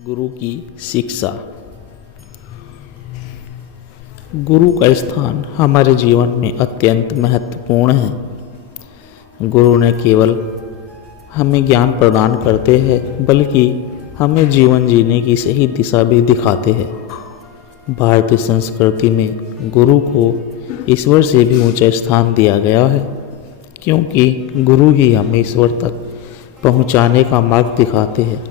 गुरु की शिक्षा। गुरु का स्थान हमारे जीवन में अत्यंत महत्वपूर्ण है। गुरु न केवल हमें ज्ञान प्रदान करते हैं बल्कि हमें जीवन जीने की सही दिशा भी दिखाते हैं। भारतीय संस्कृति में गुरु को ईश्वर से भी ऊंचा स्थान दिया गया है, क्योंकि गुरु ही हमें ईश्वर तक पहुंचाने का मार्ग दिखाते हैं।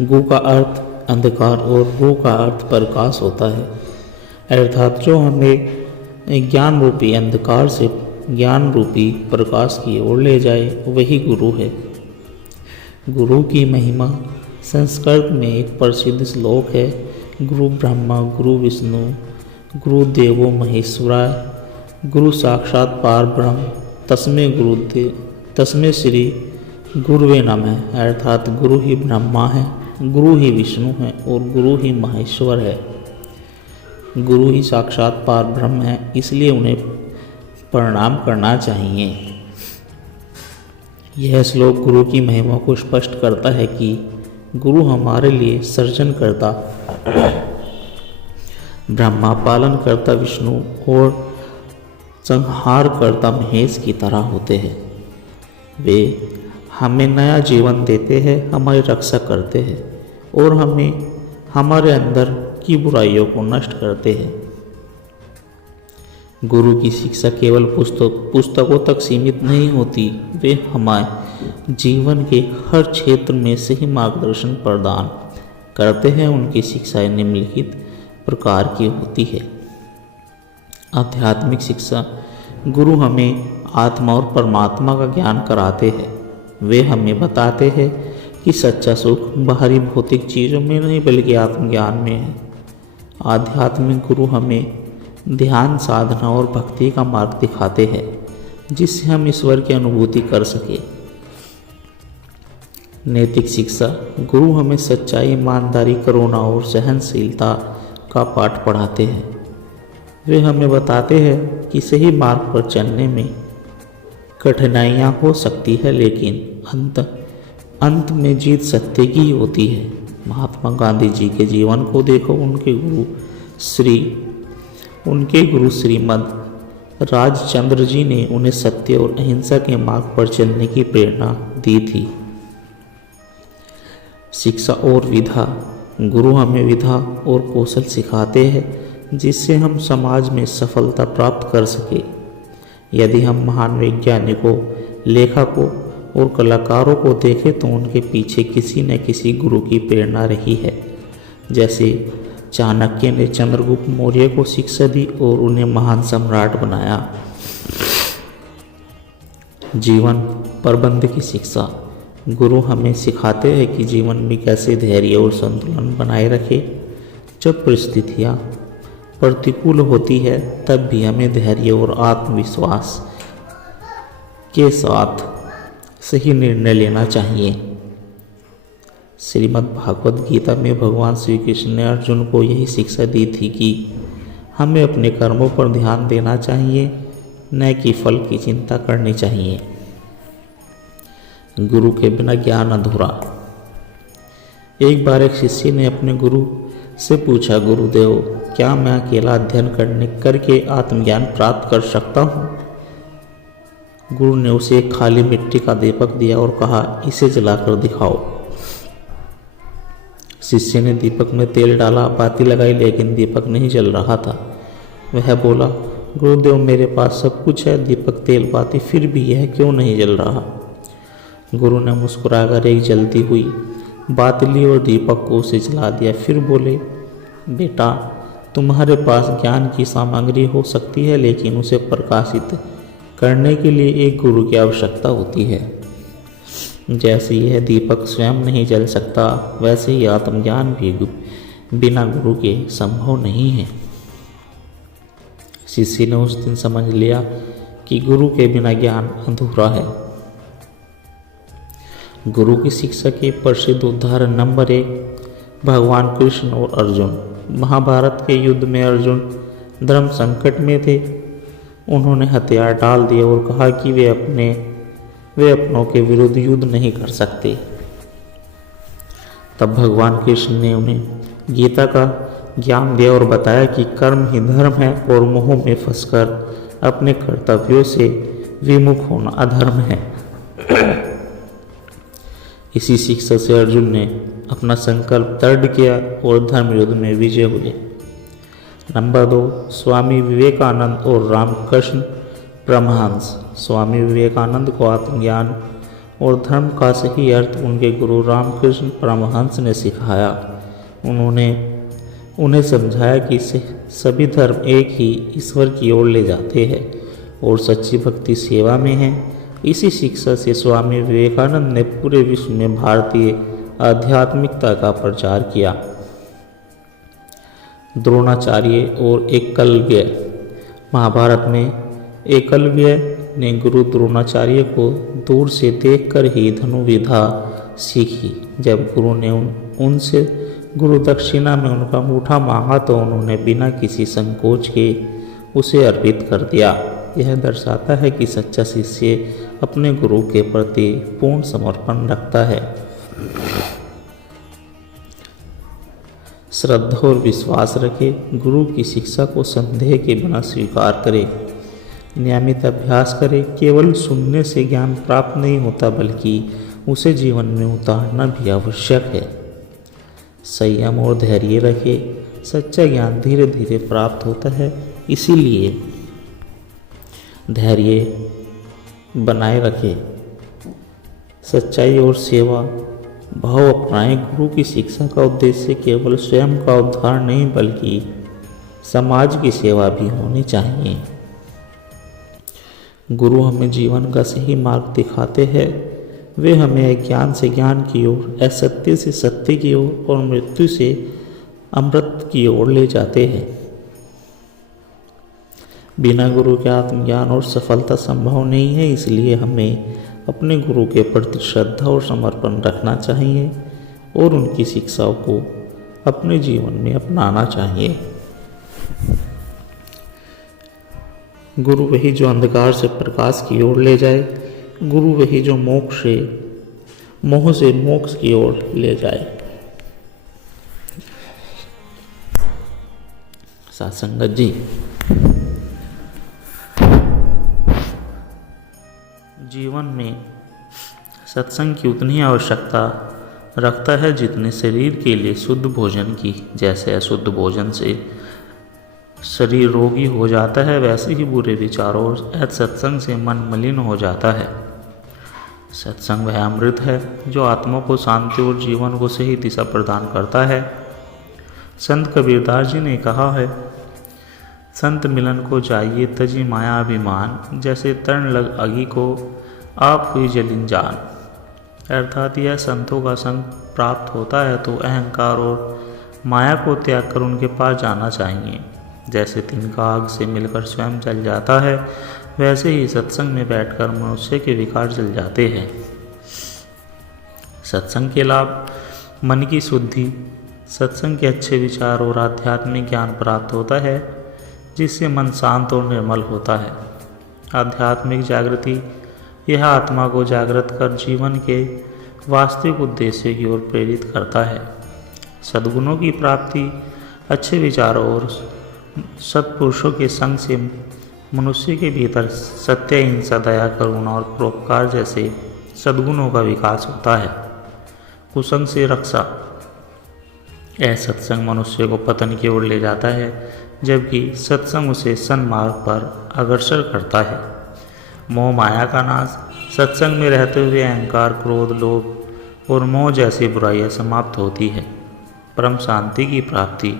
गु का अर्थ अंधकार और रू का अर्थ प्रकाश होता है, अर्थात जो हमें ज्ञान रूपी अंधकार से ज्ञान रूपी प्रकाश की ओर ले जाए वही गुरु है। गुरु की महिमा संस्कृत में एक प्रसिद्ध श्लोक है, गुरु ब्रह्मा गुरु विष्णु गुरु देवो महेश्वराय गुरु साक्षात पार ब्रह्म तस्मै श्री गुरुवे नमः। अर्थात गुरु ही ब्रह्मा है, गुरु ही विष्णु है और गुरु ही महेश्वर है। गुरु ही साक्षात पार ब्रह्म है, इसलिए उन्हें प्रणाम करना चाहिए। यह श्लोक गुरु की महिमा को स्पष्ट करता है कि गुरु हमारे लिए सर्जन करता ब्रह्मा, पालन करता विष्णु और संहार करता महेश की तरह होते हैं। वे हमें नया जीवन देते हैं, हमारी रक्षा करते हैं और हमें हमारे अंदर की बुराइयों को नष्ट करते हैं। गुरु की शिक्षा केवल पुस्तकों तक सीमित नहीं होती, वे हमारे जीवन के हर क्षेत्र में सही मार्गदर्शन प्रदान करते हैं। उनकी शिक्षाएं निम्नलिखित प्रकार की होती है। आध्यात्मिक शिक्षा। गुरु हमें आत्मा और परमात्मा का ज्ञान कराते हैं। वे हमें बताते हैं कि सच्चा सुख बाहरी भौतिक चीज़ों में नहीं बल्कि आत्मज्ञान में है। आध्यात्मिक गुरु हमें ध्यान, साधना और भक्ति का मार्ग दिखाते हैं, जिससे हम ईश्वर की अनुभूति कर सके। नैतिक शिक्षा। गुरु हमें सच्चाई, ईमानदारी, करुणा और सहनशीलता का पाठ पढ़ाते हैं। वे हमें बताते हैं कि सही मार्ग पर चलने में कठिनाइयाँ हो सकती है, लेकिन अंत में जीत सत्य की होती है। महात्मा गांधी जी के जीवन को देखो, उनके गुरु श्रीमद राजचंद्र जी ने उन्हें सत्य और अहिंसा के मार्ग पर चलने की प्रेरणा दी थी। शिक्षा और विधा। गुरु हमें विधा और कौशल सिखाते हैं, जिससे हम समाज में सफलता प्राप्त कर सके। यदि हम महान वैज्ञानिकों, लेखकों और कलाकारों को देखें तो उनके पीछे किसी न किसी गुरु की प्रेरणा रही है। जैसे चाणक्य ने चंद्रगुप्त मौर्य को शिक्षा दी और उन्हें महान सम्राट बनाया। जीवन प्रबंध की शिक्षा। गुरु हमें सिखाते हैं कि जीवन में कैसे धैर्य और संतुलन बनाए रखें। जब परिस्थितियाँ प्रतिकूल होती है तब भी हमें धैर्य और आत्मविश्वास के साथ सही निर्णय लेना चाहिए। श्रीमद् भागवत गीता में भगवान श्री कृष्ण ने अर्जुन को यही शिक्षा दी थी कि हमें अपने कर्मों पर ध्यान देना चाहिए, न कि फल की चिंता करनी चाहिए। गुरु के बिना ज्ञान अधूरा। एक बार एक शिष्य ने अपने गुरु से पूछा, गुरुदेव, क्या मैं अकेला अध्ययन करके आत्मज्ञान प्राप्त कर सकता हूँ? गुरु ने उसे एक खाली मिट्टी का दीपक दिया और कहा, इसे जलाकर दिखाओ। शिष्य ने दीपक में तेल डाला, बाती लगाई, लेकिन दीपक नहीं जल रहा था। वह बोला, गुरुदेव, मेरे पास सब कुछ है, दीपक, तेल, बाती, फिर भी यह क्यों नहीं जल रहा? गुरु ने मुस्कुराकर एक जलती हुई बात ली और दीपक को उसे जला दिया। फिर बोले, बेटा, तुम्हारे पास ज्ञान की सामग्री हो सकती है, लेकिन उसे प्रकाशित करने के लिए एक गुरु की आवश्यकता होती है। जैसे यह दीपक स्वयं नहीं जल सकता, वैसे ही आत्मज्ञान भी बिना गुरु के संभव नहीं है। शिष्य ने उस दिन समझ लिया कि गुरु के बिना ज्ञान अधूरा है। गुरु की शिक्षा के प्रसिद्ध उदाहरण नंबर 1, भगवान कृष्ण और अर्जुन। महाभारत के युद्ध में अर्जुन धर्म संकट में थे। उन्होंने हथियार डाल दिए और कहा कि वे अपनों के विरुद्ध युद्ध नहीं कर सकते। तब भगवान कृष्ण ने उन्हें गीता का ज्ञान दिया और बताया कि कर्म ही धर्म है और मोह में फंसकर अपने कर्तव्यों से विमुख होना अधर्म है। इसी शिक्षा से अर्जुन ने अपना संकल्प दृढ़ किया और धर्म युद्ध में विजय हुए। नंबर 2, स्वामी विवेकानंद और रामकृष्ण परमहंस। स्वामी विवेकानंद को आत्मज्ञान और धर्म का सही अर्थ उनके गुरु रामकृष्ण परमहंस ने सिखाया। उन्होंने उन्हें समझाया कि सभी धर्म एक ही ईश्वर की ओर ले जाते हैं और सच्ची भक्ति सेवा में है। इसी शिक्षा से स्वामी विवेकानंद ने पूरे विश्व में भारतीय आध्यात्मिकता का प्रचार किया। द्रोणाचार्य और एकलव्य। महाभारत में एकलव्य ने गुरु द्रोणाचार्य को दूर से देखकर ही धनुर्विद्या सीखी। जब गुरु ने उनसे गुरु दक्षिणा में उनका अंगूठा मांगा तो उन्होंने बिना किसी संकोच के उसे अर्पित कर दिया। यह दर्शाता है कि सच्चा शिष्य अपने गुरु के प्रति पूर्ण समर्पण रखता है। श्रद्धा और विश्वास रखे। गुरु की शिक्षा को संदेह के बिना स्वीकार करे। नियमित अभ्यास करे। केवल सुनने से ज्ञान प्राप्त नहीं होता बल्कि उसे जीवन में उतारना भी आवश्यक है। संयम और धैर्य रखे। सच्चा ज्ञान धीरे धीरे प्राप्त होता है, इसीलिए धैर्य बनाए रखे। सच्चाई और सेवा भाव अपनाएं। गुरु की शिक्षा का उद्देश्य केवल स्वयं का उद्धार नहीं बल्कि समाज की सेवा भी होनी चाहिए। गुरु हमें जीवन का सही मार्ग दिखाते हैं। वे हमें अज्ञान से ज्ञान की ओर, असत्य से सत्य की ओर और मृत्यु से अमृत की ओर ले जाते हैं। बिना गुरु के आत्मज्ञान और सफलता संभव नहीं है, इसलिए हमें अपने गुरु के प्रति श्रद्धा और समर्पण रखना चाहिए और उनकी शिक्षाओं को अपने जीवन में अपनाना चाहिए। गुरु वही जो अंधकार से प्रकाश की ओर ले जाए। गुरु वही जो मोह से मोक्ष की ओर ले जाए। साथ संगत जी, जीवन में सत्संग की उतनी ही आवश्यकता रखता है जितने शरीर के लिए शुद्ध भोजन की। जैसे अशुद्ध भोजन से शरीर रोगी हो जाता है, वैसे ही बुरे विचारों और सत्संग से मन मलिन हो जाता है। सत्संग वह अमृत है जो आत्मा को शांति और जीवन को सही दिशा प्रदान करता है। संत कबीरदास जी ने कहा है, संत मिलन को जाइए तजी माया अभिमान, जैसे तरण लग अगी को आप हुई जलिन जान। अर्थात यह संतों का संग प्राप्त होता है तो अहंकार और माया को त्याग कर उनके पास जाना चाहिए। जैसे तिनका आग से मिलकर स्वयं जल जाता है, वैसे ही सत्संग में बैठकर मनुष्य के विकार जल जाते हैं। सत्संग के लाभ: मन की शुद्धि। सत्संग के अच्छे विचार और आध्यात्मिक ज्ञान प्राप्त होता है, जिससे मन शांत और निर्मल होता है। आध्यात्मिक जागृति: यह आत्मा को जागृत कर जीवन के वास्तविक उद्देश्य की ओर प्रेरित करता है। सद्गुणों की प्राप्ति: अच्छे विचारों और सत्पुरुषों के संग से मनुष्य के भीतर सत्य, हिंसा, दया, करुणा और परोपकार जैसे सद्गुणों का विकास होता है। कुसंग से रक्षा: सत्संग मनुष्य को पतन की ओर ले जाता है, जबकि सत्संग उसे सन्मार्ग पर अग्रसर करता है। मोह माया का नाश: सत्संग में रहते हुए अहंकार, क्रोध, लोभ और मोह जैसी बुराइयां समाप्त होती है। परम शांति की प्राप्ति: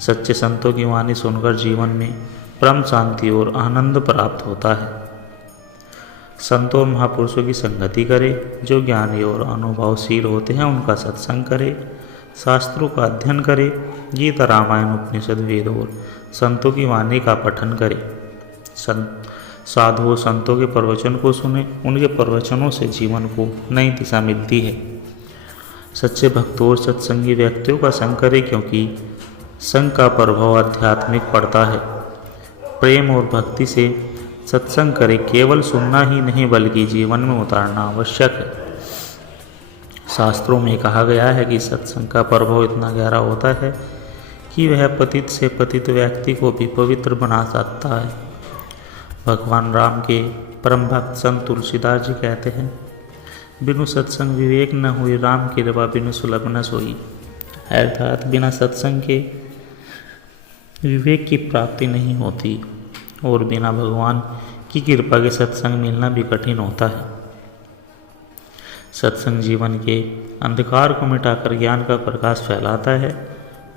सच्चे संतों की वाणी सुनकर जीवन में परम शांति और आनंद प्राप्त होता है। संतों और महापुरुषों की संगति करे। जो ज्ञानी और अनुभवशील होते हैं उनका सत्संग करे। शास्त्रों का अध्ययन करे। गीता, रामायण, उपनिषद, वेद और संतों की वाणी का पठन करे। साधुओं संतों के प्रवचन को सुने। उनके प्रवचनों से जीवन को नई दिशा मिलती है। सच्चे भक्तों और सत्संगी व्यक्तियों का संग करें, क्योंकि संग का प्रभाव आध्यात्मिक पड़ता है। प्रेम और भक्ति से सत्संग करें। केवल सुनना ही नहीं बल्कि जीवन में उतारना आवश्यक है। शास्त्रों में कहा गया है कि सत्संग का प्रभाव इतना गहरा होता है कि वह पतित से पतित व्यक्ति को भी पवित्र बना सकता है। भगवान राम के परम भक्त संत तुलसीदास जी कहते हैं, बिनु सत्संग विवेक न हुई, राम की कृपा बिनु सुलभ न सोई। अर्थात बिना सत्संग के विवेक की प्राप्ति नहीं होती और बिना भगवान की कृपा के सत्संग मिलना भी कठिन होता है। सत्संग जीवन के अंधकार को मिटाकर ज्ञान का प्रकाश फैलाता है।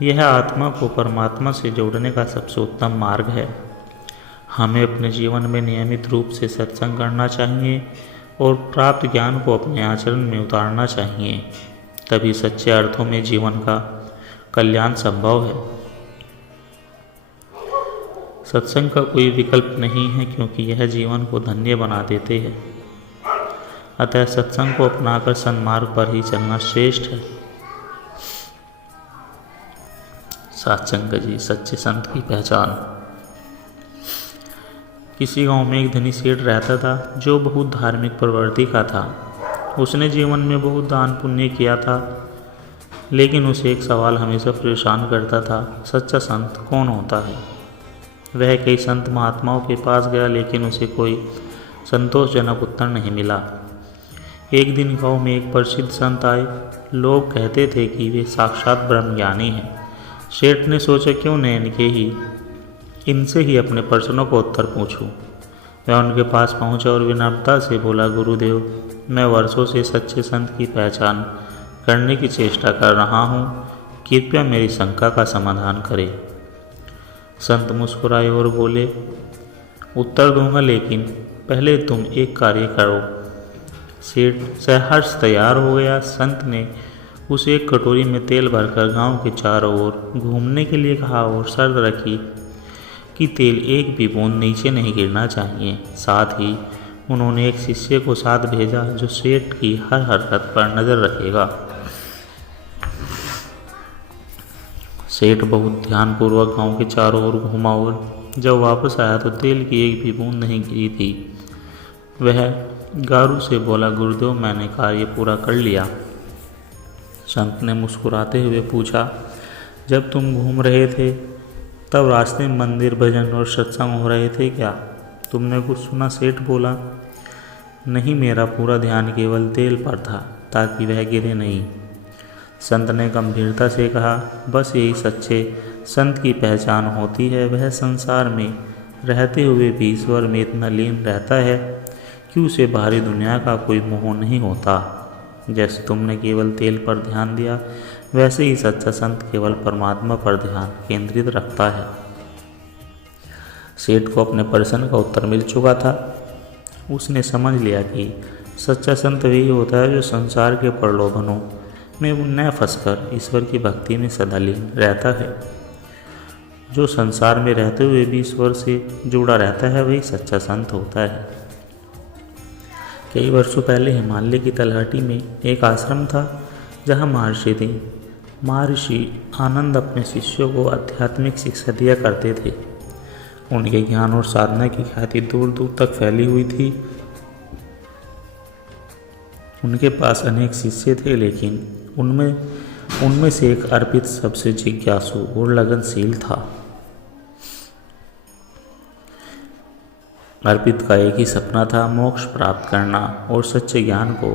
यह आत्मा को परमात्मा से जोड़ने का सबसे उत्तम मार्ग है। हमें अपने जीवन में नियमित रूप से सत्संग करना चाहिए और प्राप्त ज्ञान को अपने आचरण में उतारना चाहिए। तभी सच्चे अर्थों में जीवन का कल्याण संभव है। सत्संग का कोई विकल्प नहीं है, क्योंकि यह जीवन को धन्य बना देते हैं। अतः सत्संग को अपनाकर सन्मार्ग पर ही चलना श्रेष्ठ है। सत्संग जी सच्चे संत की पहचान। किसी गांव में एक धनी सेठ रहता था जो बहुत धार्मिक प्रवृत्ति का था। उसने जीवन में बहुत दान पुण्य किया था, लेकिन उसे एक सवाल हमेशा परेशान करता था, सच्चा संत कौन होता है। वह कई संत महात्माओं के पास गया, लेकिन उसे कोई संतोषजनक उत्तर नहीं मिला। एक दिन गांव में एक प्रसिद्ध संत आए। लोग कहते थे कि वे साक्षात ब्रह्मज्ञानी हैं। सेठ ने सोचा, क्यों न इनसे ही अपने प्रश्नों को उत्तर पूछूं। वह उनके पास पहुंचा और विनम्रता से बोला, गुरुदेव, मैं वर्षों से सच्चे संत की पहचान करने की चेष्टा कर रहा हूं, कृपया मेरी शंका का समाधान करें। संत मुस्कुराए और बोले, उत्तर दूंगा, लेकिन पहले तुम एक कार्य करो। सेठ सहर्ष तैयार हो गया। संत ने उसे एक कटोरी में तेल भरकर गांव के चारों ओर घूमने के लिए कहा और शर्त रखी कि तेल एक भी बूंद नीचे नहीं गिरना चाहिए। साथ ही उन्होंने एक शिष्य को साथ भेजा जो सेठ की हर हरकत पर नज़र रखेगा। सेठ बहुत ध्यानपूर्वक गांव के चारों ओर घूमा और जब वापस आया तो तेल की एक भी बूंद नहीं गिरी थी। वह गारू से बोला, गुरुदेव, मैंने कार्य पूरा कर लिया। संत ने मुस्कुराते हुए पूछा, जब तुम घूम रहे थे तब रास्ते में मंदिर, भजन और सत्संग हो रहे थे क्या? तुमने कुछ सुना? सेठ बोला, नहीं, मेरा पूरा ध्यान केवल तेल पर था ताकि वह गिरे नहीं। संत ने गंभीरता से कहा, बस यही सच्चे संत की पहचान होती है। वह संसार में रहते हुए भी ईश्वर में इतना लीन रहता है कि उसे बाहरी दुनिया का कोई मोह नहीं होता। जैसे तुमने केवल तेल पर ध्यान दिया, वैसे ही सच्चा संत केवल परमात्मा पर ध्यान केंद्रित रखता है। सेठ को अपने प्रश्न का उत्तर मिल चुका था। उसने समझ लिया कि सच्चा संत वही होता है जो संसार के प्रलोभनों में न फंसकर ईश्वर की भक्ति में सदा लीन रहता है। जो संसार में रहते हुए भी ईश्वर से जुड़ा रहता है, वही सच्चा संत होता है। कई वर्षों पहले हिमालय की तलहटी में एक आश्रम था जहाँ महर्षि आनंद अपने शिष्यों को आध्यात्मिक शिक्षा दिया करते थे। उनके ज्ञान और साधना की ख्याति दूर दूर तक फैली हुई थी। उनके पास अनेक शिष्य थे, लेकिन उनमें से एक अर्पित सबसे जिज्ञासु और लगनशील था। अर्पित का एक ही सपना था, मोक्ष प्राप्त करना और सच्चे ज्ञान को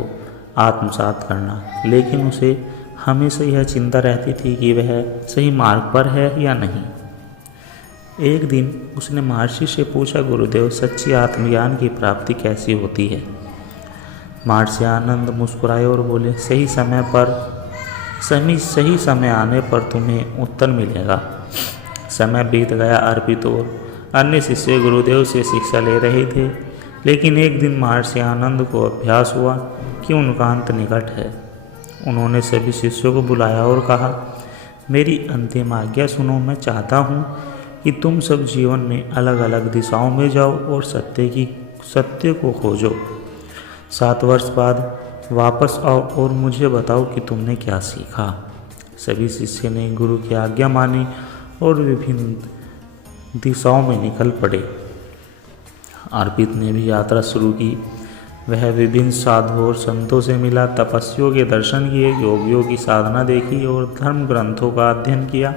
आत्मसात करना, लेकिन उसे हमेशा यह चिंता रहती थी कि वह सही मार्ग पर है या नहीं। एक दिन उसने महर्षि से पूछा, गुरुदेव, सच्ची आत्मज्ञान की प्राप्ति कैसी होती है? महर्षि आनंद मुस्कुराए और बोले, सही समय आने पर तुम्हें उत्तर मिलेगा। समय बीत गया। अर्पित और अन्य शिष्य गुरुदेव से शिक्षा ले रहे थे, लेकिन एक दिन महर्षि आनंद को अभ्यास हुआ कि उनका अंत निकट है। उन्होंने सभी शिष्यों को बुलाया और कहा, मेरी अंतिम आज्ञा सुनो। मैं चाहता हूँ कि तुम सब जीवन में अलग अलग दिशाओं में जाओ और सत्य को खोजो। 7 वर्ष बाद वापस आओ और मुझे बताओ कि तुमने क्या सीखा। सभी शिष्य ने गुरु की आज्ञा मानी और विभिन्न दिशाओं में निकल पड़े। अर्पित ने भी यात्रा शुरू की। वह विभिन्न साधुओं और संतों से मिला, तपस्वियों के दर्शन किए, योगियों की साधना देखी और धर्म ग्रंथों का अध्ययन किया।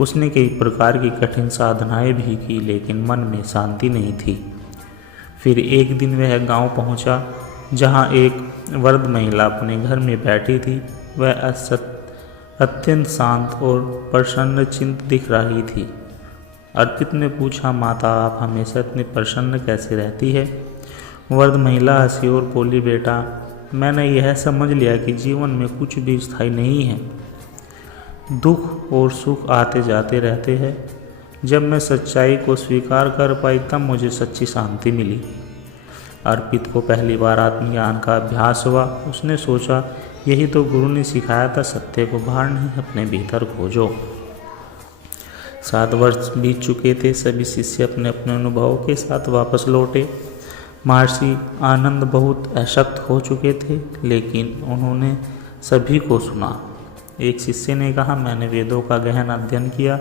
उसने कई प्रकार की कठिन साधनाएं भी की, लेकिन मन में शांति नहीं थी। फिर एक दिन वह गांव पहुंचा, जहां एक वृद्ध महिला अपने घर में बैठी थी। वह अत्यंत शांत और प्रसन्नचित्त दिख रही थी। अर्पित ने पूछा, माता, आप हमेशा इतनी प्रसन्न कैसे रहती है? वृद्ध महिला हंसी और बोली, बेटा, मैंने यह समझ लिया कि जीवन में कुछ भी स्थायी नहीं है। दुख और सुख आते जाते रहते हैं। जब मैं सच्चाई को स्वीकार कर पाई तब मुझे सच्ची शांति मिली। अर्पित को पहली बार आत्मज्ञान का अभ्यास हुआ। उसने सोचा, यही तो गुरु ने सिखाया था, सत्य को बाहर नहीं अपने भीतर खोजो। 7 वर्ष बीत चुके थे। सभी शिष्य अपने अपने अनुभवों के साथ वापस लौटे। महर्षि आनंद बहुत अशक्त हो चुके थे, लेकिन उन्होंने सभी को सुना। एक शिष्य ने कहा, मैंने वेदों का गहन अध्ययन किया,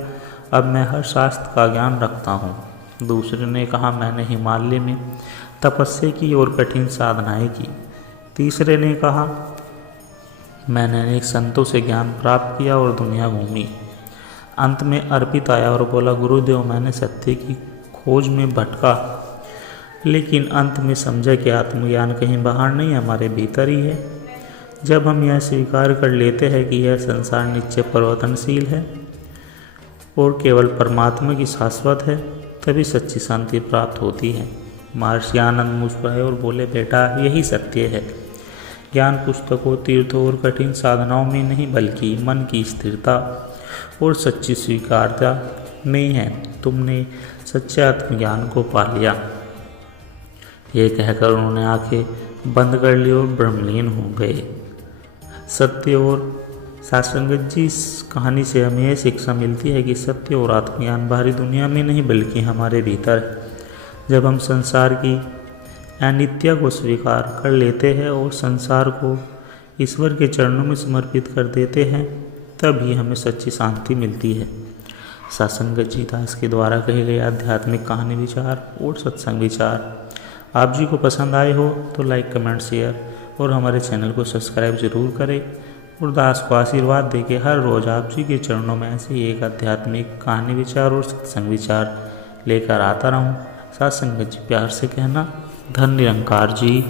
अब मैं हर शास्त्र का ज्ञान रखता हूँ। दूसरे ने कहा, मैंने हिमालय में तपस्या की और कठिन साधनाएं की। तीसरे ने कहा, मैंने अनेक संतों से ज्ञान प्राप्त किया और दुनिया घूमी। अंत में अर्पित आया और बोला, गुरुदेव, मैंने सत्य की खोज में भटका, लेकिन अंत में समझा कि आत्मज्ञान कहीं बाहर नहीं, हमारे भीतर ही है। जब हम यह स्वीकार कर लेते हैं कि यह संसार निश्चय परिवर्तनशील है और केवल परमात्मा की शाश्वत है, तभी सच्ची शांति प्राप्त होती है। महर्षि आनंद मुस्कुराए और बोले, बेटा, यही सत्य है। ज्ञान पुस्तकों, तीर्थों और कठिन साधनाओं में नहीं, बल्कि मन की स्थिरता और सच्ची स्वीकारता में है। तुमने सच्चे आत्मज्ञान को पा लिया। ये कहकर उन्होंने आंखें बंद कर ली और ब्रह्मलीन हो गए। सत्य और सासंगत जी, इस कहानी से हमें यह शिक्षा मिलती है कि सत्य और आत्मज्ञान बाहरी दुनिया में नहीं, बल्कि हमारे भीतर है। जब हम संसार की अनित्य को स्वीकार कर लेते हैं और संसार को ईश्वर के चरणों में समर्पित कर देते हैं, तभी हमें सच्ची शांति मिलती है। सासंगत जी दास के द्वारा कहे गए आध्यात्मिक कहानी विचार और सत्संग विचार आप जी को पसंद आए हो तो लाइक, कमेंट, शेयर और हमारे चैनल को सब्सक्राइब जरूर करें। और दास को आशीर्वाद दे के हर रोज़ आप जी के चरणों में ऐसे ही एक आध्यात्मिक कहानी विचार और सत्संग विचार लेकर आता रहूं। साथ संगत जी प्यार से कहना, धन निरंकार जी।